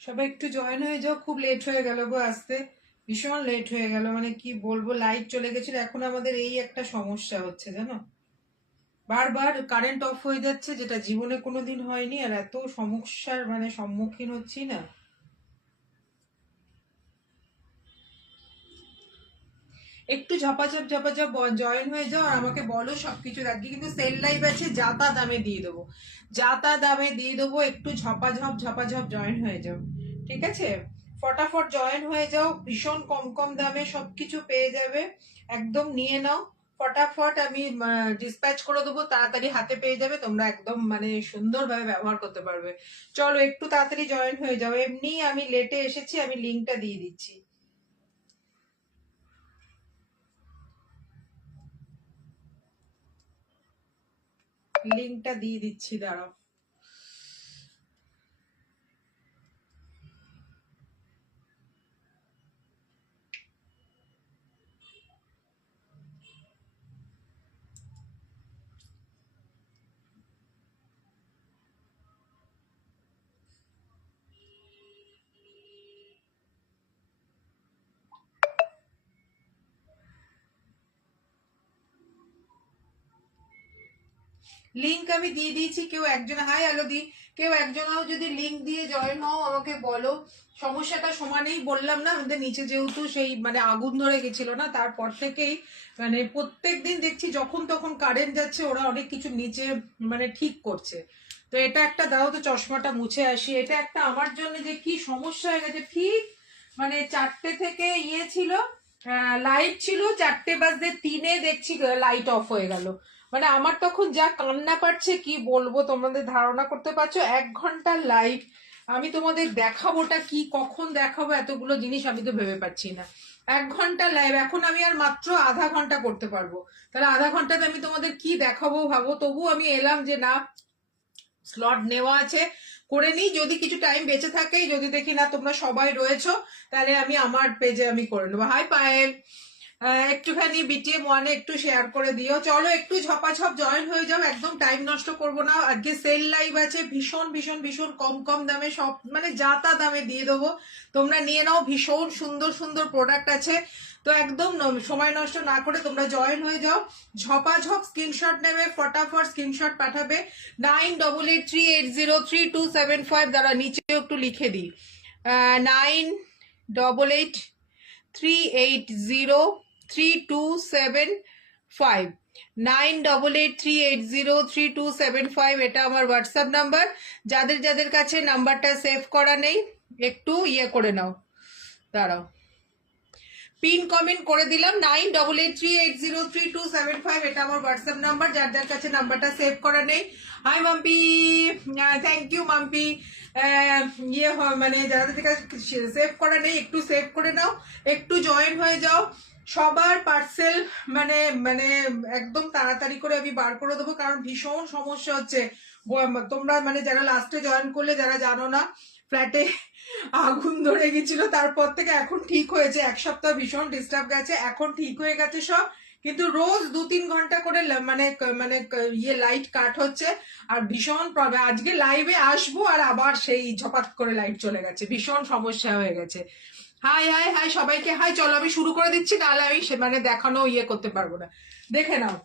সবাই একটু জয়েন হয়ে যাও। খুব লেট হয়ে গেল গো আসতে, ভীষণ লেট হয়ে গেল। মানে কি বলবো, লাইট চলে গেছিল। এখন আমাদের এই একটা সমস্যা হচ্ছে জানো, বারবার কারেন্ট অফ হয়ে যাচ্ছে, যেটা জীবনে কোনোদিন হয়নি। আর এত সমস্যার মানে সম্মুখীন হচ্ছি না। একটু ঝপাঝপ ঝপাঝপ জয়েন হয়ে যাও আর আমাকে বলো সবকিছু। আজকে কিন্তু সেল লাইভ আছে, যাতা দামে দিয়ে দেবো, যাতা দামে দিয়ে দেবো। একটু ঝপাঝপ ঝপাঝপ জয়েন হয়ে যাও, ঠিক আছে? ফটাফট জয়েন হয়ে যাও, ভীষণ কম কম দামে সবকিছু পেয়ে যাবে। একদম নিয়ে নাও ফটাফট, আমি ডিসপ্যাচ করে দেবো, তাড়াতাড়ি হাতে পেয়ে যাবে। তোমরা একদম মানে সুন্দরভাবে ব্যবহার করতে পারবে। চলো একটু তাড়াতাড়ি জয়েন হয়ে যাও। এমনি আমি লেটে এসেছি, আমি লিঙ্কটা দিয়ে দিচ্ছি। লিঙ্কটা দিয়ে দিচ্ছি, দাঁড়াও। লিংক আমি দিয়ে দিয়েছি। কেউ একজন, হাই আলোদি, কেউ একজনও যদি লিংক দিয়ে জয়েন হও আমাকে বলো। সমস্যাটা সমানেই বললাম না, আমাদের নিচে যেহেতু সেই মানে আগুন ধরে গেছিল না, তারপর থেকেই মানে প্রত্যেক দিন দেখছি যখন তখন কারেন্ট যাচ্ছে, ওরা অনেক কিছু নিচে মানে ঠিক করছে। তো এটা একটা, দাও তো চশমাটা মুছে আসি। এটা একটা আমার জন্য যে কি সমস্যা হয়ে গেছে। ঠিক মানে 4টে থেকে ইয়ে ছিল, লাইট ছিল, 4:03 দেখছি লাইট অফ হয়ে গেল। মানে আমার তখন যা কান্না পাচ্ছে কি বলবো, তোমাদের ধারণা করতে পারছো? 1 ঘন্টা লাইভ, আমি তোমাদের দেখাবোটা কি, কখন দেখাবো এতগুলো জিনিস আমি তো ভেবে পাচ্ছি না। 1 ঘন্টা লাইভ, এখন আমি আর মাত্র আধা ঘন্টা করতে পারবো। তাহলে আধা ঘন্টাতে আমি তোমাদের কি দেখাবো ভাবো। তবু আমি এলাম যে না, স্লট নেওয়া আছে, করে নিই। যদি কিছু টাইম বেঁচে থাকে, যদি দেখি না তোমরা সবাই রয়েছো, তাহলে আমি আমার পেজে আমি করে নেবো। হাই পায়েল, একটুখানি বিটিএম ওয়ানে একটু শেয়ার করে দিও। চলো একটু ঝপাঝপ জয়েন হয়ে যাও, একদম টাইম নষ্ট করবো না। আজকে সেল লাইভ আছে, ভীষণ ভীষণ ভীষণ কম কম দামে সব মানে যা তা দামে দিয়ে দেবো। তোমরা নিয়ে নাও, ভীষণ সুন্দর সুন্দর প্রোডাক্ট আছে। তো একদম সময় নষ্ট না করে তোমরা জয়েন হয়ে যাও, ঝপাঝপ স্ক্রিনশট নেবে, ফটাফট স্ক্রিনশট পাঠাবে। 9883803275, দ্বারা নিচেও একটু লিখে দিই, 9883803275, 9883803275, এটা আমার হোয়াটসঅ্যাপ নাম্বার। যাদের যাদের কাছে নাম্বারটা সেভ করা নেই একটু ইয়ে করে নাও, দাঁড়াও, পিন কমেন্ট করে দিলাম। 9883803275, এটা আমার হোয়াটসঅ্যাপ নাম্বার। যার যার কাছে নাম্বারটা সেভ করা নেই। Hi Mampi, thank you Mampi. ইয়ে মানে যাদের কাছে সেভ করা নেই একটু সেভ করে নাও, একটু জয়েন হয়ে যাও। সবার পার্সেল মানে মানে একদম তাড়াতাড়ি করে আমি বার করে দেবো, কারণ ভীষণ সমস্যা হচ্ছে। তোমরা মানে যারা লাস্টে জয়েন করলে, যারা জানো না, ফ্ল্যাটে আগুন ধরে গেছিল, তারপর থেকে এখন ঠিক হয়েছে। 1 সপ্তাহ ভীষণ ডিস্টার্ব গেছে, এখন ঠিক হয়ে গেছে সব। কিন্তু রোজ 2-3 ঘন্টা করে মানে মানে ইয়ে লাইট কাট হচ্ছে, আর ভীষণ প্রবলেম। আজকে লাইভে আসবো আর আবার সেই ঝপাত করে লাইট চলে গেছে, ভীষণ সমস্যা হয়ে গেছে। হাই হাই হাই সবাইকে হাই। চলো আমি শুরু করে দিচ্ছি, নাহলে আমি মানে দেখানো ইয়ে করতে পারবো না। দেখে নাও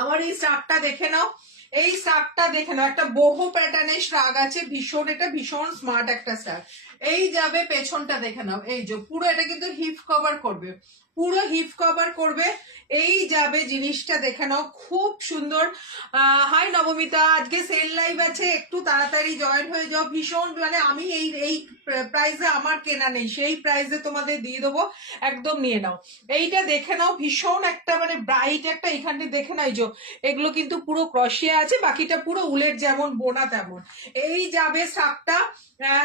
আমার এই স্টাকটা, দেখে নাও এই স্টাকটা, দেখে নাও একটা বহু প্যাটার্নের স্টাক আছে, ভীষণ এটা ভীষণ স্মার্ট একটা স্টাক। এই যাবে পেছনটা, দেখে নাও, এই যে পুরো এটা কিন্তু হিপ কভার করবে, পুরো হিপ কভার করবে। এই যাবে জিনিসটা, দেখে নাও, খুব সুন্দর। হাই নবমিতা, আজকে সেল লাইভ আছে, একটু তাড়াতাড়ি জয়েন হয়ে যাও। ভীষণ মানে আমি এই এই প্রাইসে আমার কেনা নেই, সেই প্রাইসে তোমাদের দিয়ে দেবো, একদম নিয়ে নাও। এইটা দেখে নাও, ভীষণ একটা মানে ব্রাইট একটা, এখানটি দেখে নাও, এই যে এগুলো কিন্তু পুরো ক্রশিয়া আছে, বাকিটা পুরো উলের যেমন বোনা তেমন। এই যাবে শাকটা,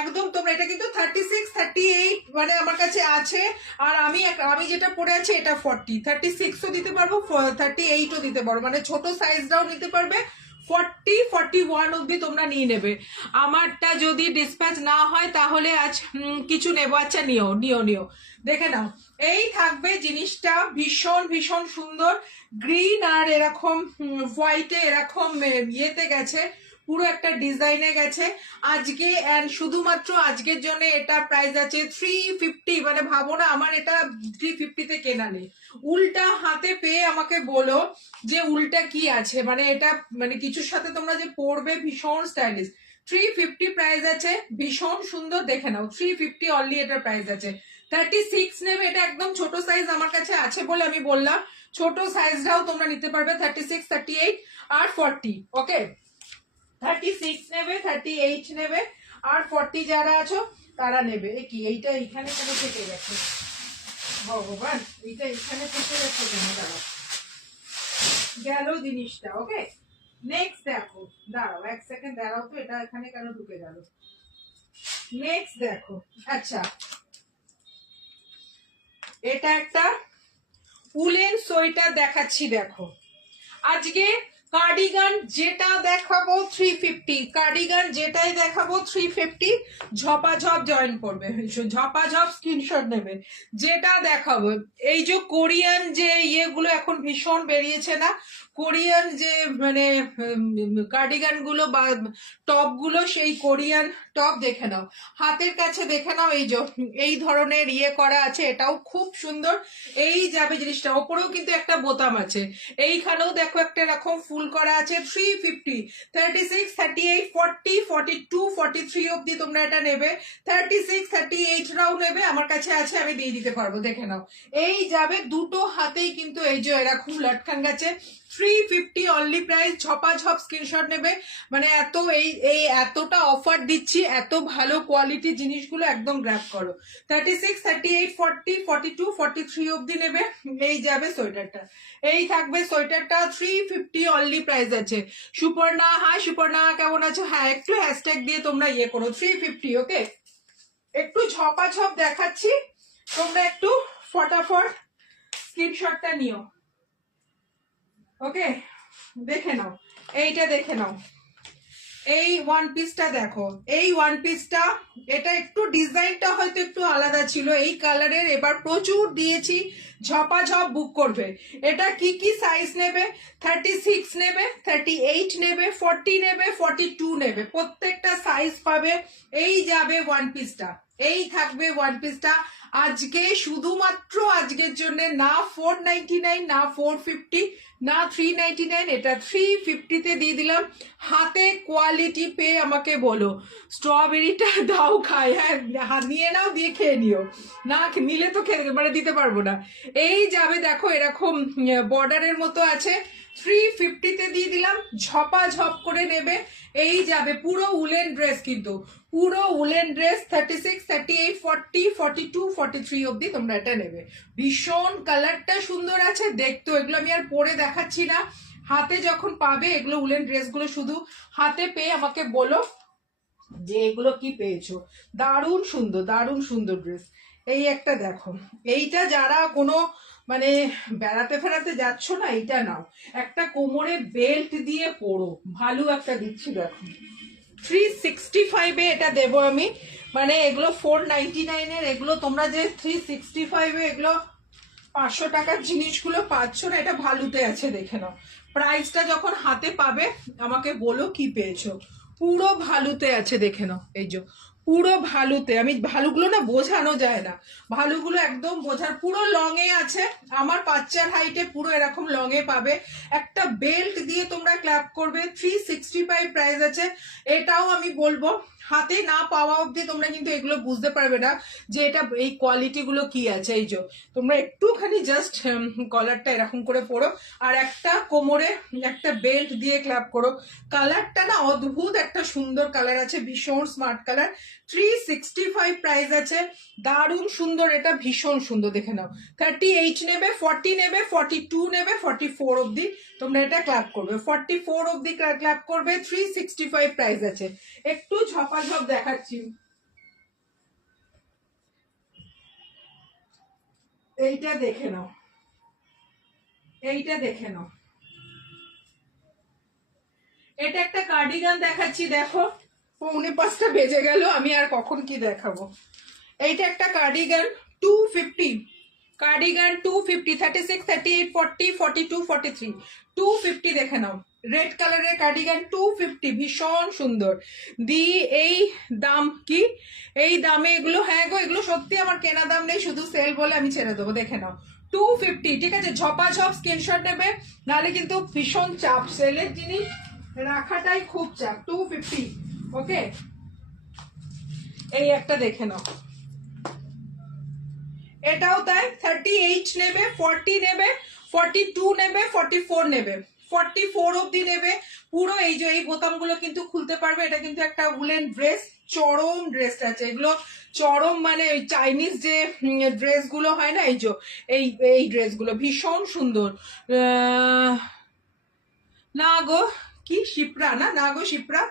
একদম তোমরা এটা কিন্তু 36-38 মানে আমার কাছে আছে। আর আমি আমি যেটা পরে আছি এটা 36ও দিতে পারবো, 38ও দিতে পারবো, মানে ছোট সাইজটাও নিতে পারবে। 40-41 অব্দি তোমরা নিয়ে নেবে। আমারটা যদি ডিসপ্যাচ না হয় তাহলে আজ কিছু নেবো। আচ্ছা নিও নিও নিও, দেখে নাও। এই থাকবে জিনিসটা, ভীষণ ভীষণ সুন্দর, গ্রিন আর এরকম হোয়াইটে এরকম ইয়েতে গেছে, পুরো একটা ডিজাইনে গেছে আজকে, এন্ড শুধুমাত্র আজকের জন্য এটা প্রাইস আছে 350। মানে ভাবো না আমার এটা 350-তে কেনা নেই, উল্টা হাতে পেয়ে আমাকে বলো যে উল্টা কি আছে, মানে এটা মানে কিছুর সাথে তোমরা যে পরবে ভীষণ স্টাইলিশ। 350 প্রাইস আছে, ভীষণ সুন্দর, দেখে নাও 350 অনলি এটার প্রাইস আছে। 36 নেবে, এটা একদম ছোট সাইজ আমার কাছে আছে বলে আমি বললাম, ছোট সাইজটাও তোমরা নিতে পারবে 36, 38 আর 40। ওকে, 36 নেবে, 38 নেবে আর 40 যারা আছো তারা নেবে। এ কি এইটা এখানে কেন থেকে গেছে ভগবান, এইটা এখানে থেকে গেছে কেন, দাঁড়াও গেল জিনিসটা। ওকে, নেক্সট দেখো, দাঁড়াও এক সেকেন্ড দাঁড়াও তো, এটা এখানে কেন ঢুকে গেল। নেক্সট দেখো, আচ্ছা এটা একটা উলেন সোয়েটার দেখাচ্ছি। দেখো আজকে কার্ডিগান যেটা দেখাবো 350, কার্ডিগান যেটাই দেখাবো 350, ঝপাঝপ জয়েন করবে, ঝপাঝপ স্ক্রিনশট নেবে যেটা দেখাবো। এই যে কোরিয়ান যে ইয়েগুলো এখন ভীষণ বেরিয়েছে না, কোরিয়ান যে মানে কার্ডিগান গুলো বা টপ গুলো, সেই কোরিয়ান টপ দেখে নাও, হাতের কাছে দেখে নাও, এই যে এই ধরনের ইয়ে করা আছে, এটাও খুব সুন্দর। এই যাবে জিনিসটা, ওপরেও কিন্তু একটা বোতাম আছে, এইখানেও দেখো একটা এরকম ফুল করা আছে। 350, 36, 38, 40, 42, 43 অব্দি তোমরা এটা নেবে, 36, 38 রাও নেবে, আমার কাছে আছে আমি দিয়ে দিতে পারবো, দেখে নাও। এই যাবে দুটো হাতেই কিন্তু এই যে এরকম লটকান গেছে, 350 অনলি প্রাইস, ঝপাঝপ স্ক্রিনশট নেবে। মানে এত এই এতটা অফার দিচ্ছি, এত ভালো কোয়ালিটি জিনিসগুলো একদম গ্র্যাব করো। 36, 38, 40, 42, 43 অব্দি নেবে। এই যাবে সোয়েটারটা, এই থাকবে সোয়েটারটা 350 অনলি প্রাইস আছে। সুপর্ণা, হাই সুপর্ণা, কেমন আছো? হ্যাঁ একটু হ্যাশট্যাগ দিয়ে তোমরা ইয়ে করো 350। ওকে, একটু ঝপাঝপ দেখাচ্ছি, তোমরা একটু ফটাফট স্ক্রিনশটটা নিও। ওকে, দেখে নাও, এইটা দেখে নাও, এই ওয়ান পিসটা দেখো, এই ওয়ান পিসটা এটা একটু ডিজাইনটা হয়তো একটু আলাদা ছিল, এই কালারের এবার প্রচুর দিয়েছি, ঝপাঝপ বুক করবে। এটা কি কি সাইজ নেবে? 36 নেবে, 38 নেবে, 40 নেবে, 42 নেবে, প্রত্যেকটা সাইজ পাবে। এই যাবে ওয়ান পিসটা, এই থাকবে ওয়ান পিসটা আজকে শুধুমাত্র আজকের জন্য, না 499, না 450, না 399, এটা 350-তে দিয়ে দিলাম। হাতে কোয়ালিটি পেয়ে আমাকে বলো স্ট্রবেরিটা দাও খাই, হ্যাঁ নিয়ে নাও, দিয়ে খেয়ে নিও, না নিলে তো খেয়ে মানে দিতে পারবো না। এই যাবে দেখো এরকম বর্ডারের মতো আছে, 350-তে দিয়ে দিলাম, ঝপাঝপ করে নেবে। এই যাবে পুরো উলেন ড্রেস, কিন্তু পুরো উলেন ড্রেস 36, 38, 40, 42, 43 অব্দি তোমরা এটা নেবে। ভীষণ কালারটা সুন্দর আছে দেখতো, এগুলো আমি আর পরে দেখাচ্ছি না, হাতে যখন পাবে এগুলো উলেন ড্রেসগুলো শুধু হাতে পেয়ে আমাকে বলো যে এগুলো কি পেয়েছো। দারুণ সুন্দর, দারুণ সুন্দর ড্রেস। এই একটা দেখো, এইটা যারা কোনো মানে বেড়াতে ফেরাতে যাচ্ছ না, এইটা নাও, একটা কোমরে বেল্ট দিয়ে পরো, ভালো একটা দিচ্ছি দেখো। 365-এ এটা দেবো আমি, মানে এগুলো 499-এর, এগুলো তোমরা যে 365-এ এগুলো 500 টাকার জিনিসগুলো পাচ্ছ না, এটা ভালুতে আছে, দেখে নাও। প্রাইসটা যখন হাতে পাবে আমাকে বলো কি পেয়েছো, পুরো ভালুতে আছে, দেখে নাও। এই যে পুরো ভালুতে, আমি ভালুগুলো না বোঝানো যায় না, ভালুগুলো একদম বোঝার, পুরো লং এ আছে, আমার বাচ্চার হাইটে পুরো এরকম লং এ পাবে, একটা বেল্ট দিয়ে তোমরা ক্ল্যাপ করবে। 365 প্রাইস আছে। এটাও আমি বলবো হাতে না পাওয়া অবধি তোমরা কিন্তু এগুলো বুঝতে পারবে না যে এটা এই কোয়ালিটি গুলো কি আছে। এই যে তোমরা একটুখানি জাস্ট কলারটা এরকম করে পরো, আর একটা কোমরে একটা বেল্ট দিয়ে ক্ল্যাপ করো। কালারটা না অদ্ভুত একটা সুন্দর কালার আছে, ভীষণ স্মার্ট কালার। 365 প্রাইস আছে, দারুণ সুন্দর, এটা ভীষণ সুন্দর, দেখে নাও। 38 নেবে, 40 নেবে, 42 নেবে, 44 অব্দি তোমরা এটা ক্ল্যাপ করবে, 44 অব্দি ক্ল্যাপ করবে। 365 প্রাইস আছে। একটু ঝপাঝপ দেখাচ্ছি, এইটা দেখে নাও, এইটা দেখে নাও, এটা একটা কার্ডিগান দেখাচ্ছি, দেখো 4:45 বেজে গেল, আমি আর কখন কি দেখাবো। এইটা একটা কার্ডিগান 250, কার্ডিগান 250, 36, 38, 40, 42, 43, 250 দেখে নাও। রেড কালারের কার্ডিগান 250, ভীষণ সুন্দর দি। এই দাম কি, এই দামে এগুলো, হ্যাঁ গো এগুলো সত্যি আমার কেনা দাম নেই, শুধু সেল বলে আমি ছেড়ে দেবো, দেখে নাও 250, ঠিক আছে। ঝপাঝপ স্ক্রিনশট নেবে, নাহলে কিন্তু ভীষণ চাপ, সেলের জিনিস রাখাটাই খুব চাপ। 250, ওকে। এই একটা দেখে নাও, এটাও তাই, 38 নেবে, 40 নেবে, 42 নেবে, 44 নেবে, 44 অব্দি নেবে। পুরো এই যে এই বোতামগুলো কিন্তু খুলতে পারবে, এটা কিন্তু একটা উলেন ড্রেস, চরম ড্রেসটা আছে এগুলো, চরম মানে ওই চাইনিজ যে ড্রেস গুলো হয় না, এই যে এই এই ড্রেসগুলো ভীষণ সুন্দর। না গো কি শিপ্রা, না না গো শিপ্রা,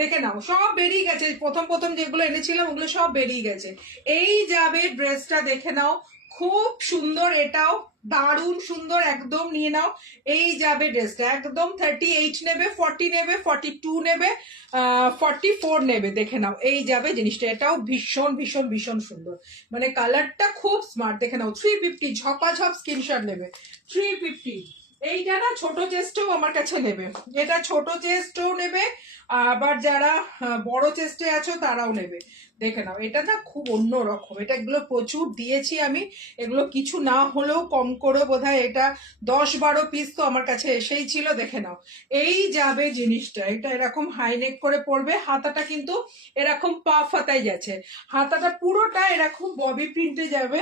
দেখে নাও সব বেরিয়ে গেছে, প্রথম প্রথম যেগুলো এনেছিলাম ওগুলো সব বেরিয়ে গেছে। এই যাবে ড্রেসটা, দেখে নাও খুব সুন্দর, এটাও দারুণ সুন্দর, একদম নিয়ে নাও। এই যাবে ড্রেসটা একদম 38 নেবে, 40 নেবে, 42 নেবে, 44 নেবে, দেখে নাও এই যাবে জিনিসটা, এটাও ভীষণ ভীষণ ভীষণ সুন্দর, মানে কালারটা খুব স্মার্ট, দেখে নাও 350, ঝপাঝপ স্ক্রিনশট নেবে 350। এইটা না ছোট চেস্টও আমার কাছে নেবে, এটা ছোট চেস্টও নেবে, আবার যারা বড় চেস্টে আছো তারাও নেবে, দেখে নাও এটা না খুব অন্য রকম, এটা এগুলো প্রচুর দিয়েছি আমি, এগুলো কিছু না হলেও কম করে বোধহয় এটা 10-12 পিস তো আমার কাছে এসেই ছিল, দেখে নাও এই যাবে জিনিসটা, এটা এরকম হাইনেক করে পড়বে, হাতাটা কিন্তু এরকম পাফ হাতায় যাচ্ছে, হাতাটা পুরোটা এরকম ববি প্রিন্টে যাবে,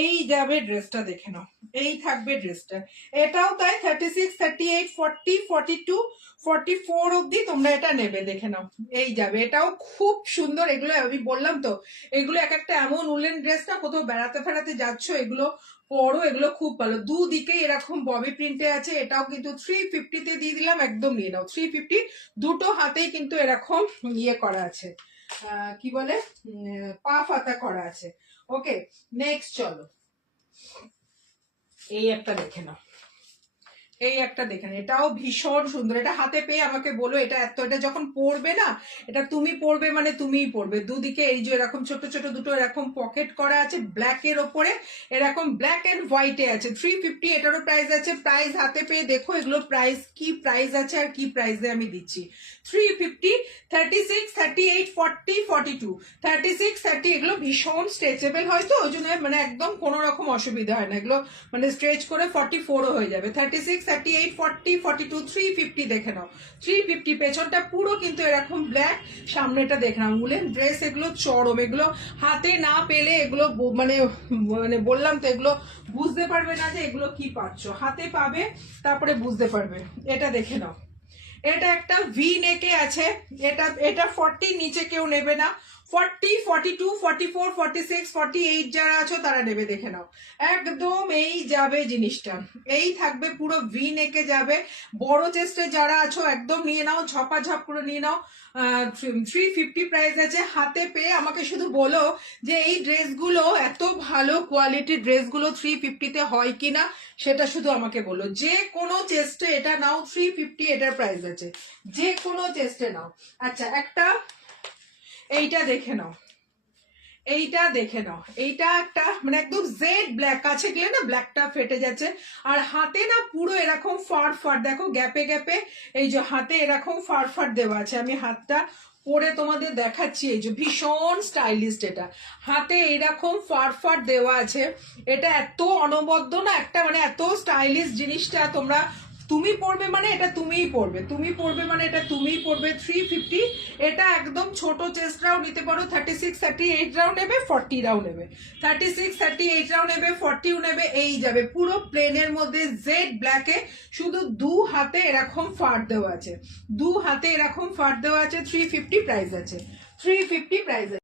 এই যাবে ড্রেসটা, দেখে নাও এই থাকবে ড্রেসটা। এটাও তাই 36, 38, 40, 42, 44 অব্দি তোমরা এটা নেবে, দেখে নাও এই যাবে, এটাও খুব সুন্দর। এগুলো আমি বললাম তো, এগুলো এক একটা এমন উলেন ড্রেস না, কোথাও বেড়াতে ফেরাতে যাচ্ছ এগুলো পরো, এগুলো খুব ভালো, দুদিকে এরকম ববি প্রিন্টে আছে, এটাও কিন্তু 350 দিয়ে দিলাম, একদম নিয়ে নাও 350, দুটো হাতেই কিন্তু এরকম ইয়ে করা আছে, কি বলে পা ফাতা করা আছে, ওকে। নেক্সট চলো এই একটা দেখে নাও, এই একটা দেখেন, এটাও ভীষণ সুন্দর, এটা হাতে পেয়ে আমাকে বলো, এটা এত, এটা যখন পরবে না, এটা তুমি পরবে মানে তুমিই পরবে, দুদিকে এই যে এরকম ছোট ছোট দুটো এরকম পকেট করা আছে, ব্ল্যাক এর ওপরে এরকম ব্ল্যাক এন্ড হোয়াইটে আছে, 350 এটারও প্রাইস আছে, প্রাইস হাতে পেয়ে দেখো এগুলো প্রাইস কি প্রাইস আছে আর কি প্রাইসে আমি দিচ্ছি। 350, 36, 38, 40, 42, 36, 30 এগুলো ভীষণ স্ট্রেচেবল হয়, তো ওই জন্য মানে একদম কোনো রকম অসুবিধা হয় না, এগুলো মানে স্ট্রেচ করে 44ও হয়ে যাবে। 36, 38, 40, 42, 350 দেখে নাও 350, পেছনটা পুরো কিন্তু এরকম ব্ল্যাক, সামনেটা দেখে নাও উলেন ড্রেস, এগুলো চরম, এগুলো হাতে না পেলে এগুলো মানে মানে বললাম তো এগুলো বুঝতে পারবে না যে এগুলো কি পাচ্ছ, হাতে পাবে তারপরে বুঝতে পারবে। এটা দেখে নাও, এটা একটা ভি নেকে আছে, এটা এটা 40 নিচে কেউ নেবে না, 40, 42, 44, 46, 48 যারা আছো তারা নেবে, দেখে নাও একদম এই যাবে জিনিসটা, এই থাকবে পুরো ভি নেকে যাবে, বড় চেস্টে যারা আছো একদম নিয়ে নাও, ঝপাঝপ করে নিয়ে নাও। 350 প্রাইস আছে, হাতে পেয়ে আমাকে শুধু বলো যে এই ড্রেসগুলো এত ভালো কোয়ালিটির ড্রেসগুলো 350-তে হয় কিনা, সেটা শুধু আমাকে বলো, যে কোনো চেস্টে এটা নাও 350 এটার প্রাইস আছে, যে কোনো চেস্টে নাও। আচ্ছা একটা এইটা দেখে নাও, এইটা দেখে নাও, এইটা একটা মানে একদম জেড ব্ল্যাক, কাছে গেলে না ব্ল্যাকটা ফেটে যাচ্ছে, আর হাতে না পুরো এরকম ফার ফার, দেখো গ্যাপে গ্যাপে এই যে হাতে এরকম ফার ফার দেওয়া আছে, আমি হাতটা পরে তোমাদের দেখাচ্ছি, এই যে ভীষণ স্টাইলিস্ট, এটা হাতে এরকম ফার ফার দেওয়া আছে, এটা এত অনবদ্য না একটা, মানে এত স্টাইলিশ জিনিসটা, তোমরা তুমি পড়বে মানে এটা তুমিই পড়বে, তুমি পড়বে মানে এটা তুমিই পড়বে। 350, এটা একদম ছোট চেস্টরাও নিতে পারো, 36, 38 রাও নেবে, 40 রাও নেবে, 36, 38 রাও নেবে, 40ও নেবে, এই যাবে পুরো প্লেনের মধ্যে জেড ব্ল্যাকে, শুধু দু হাতে এরকম ফার দেওয়া আছে, দু হাতে এরকম ফার দেওয়া আছে, 350 প্রাইস আছে, 350 প্রাইস আছে।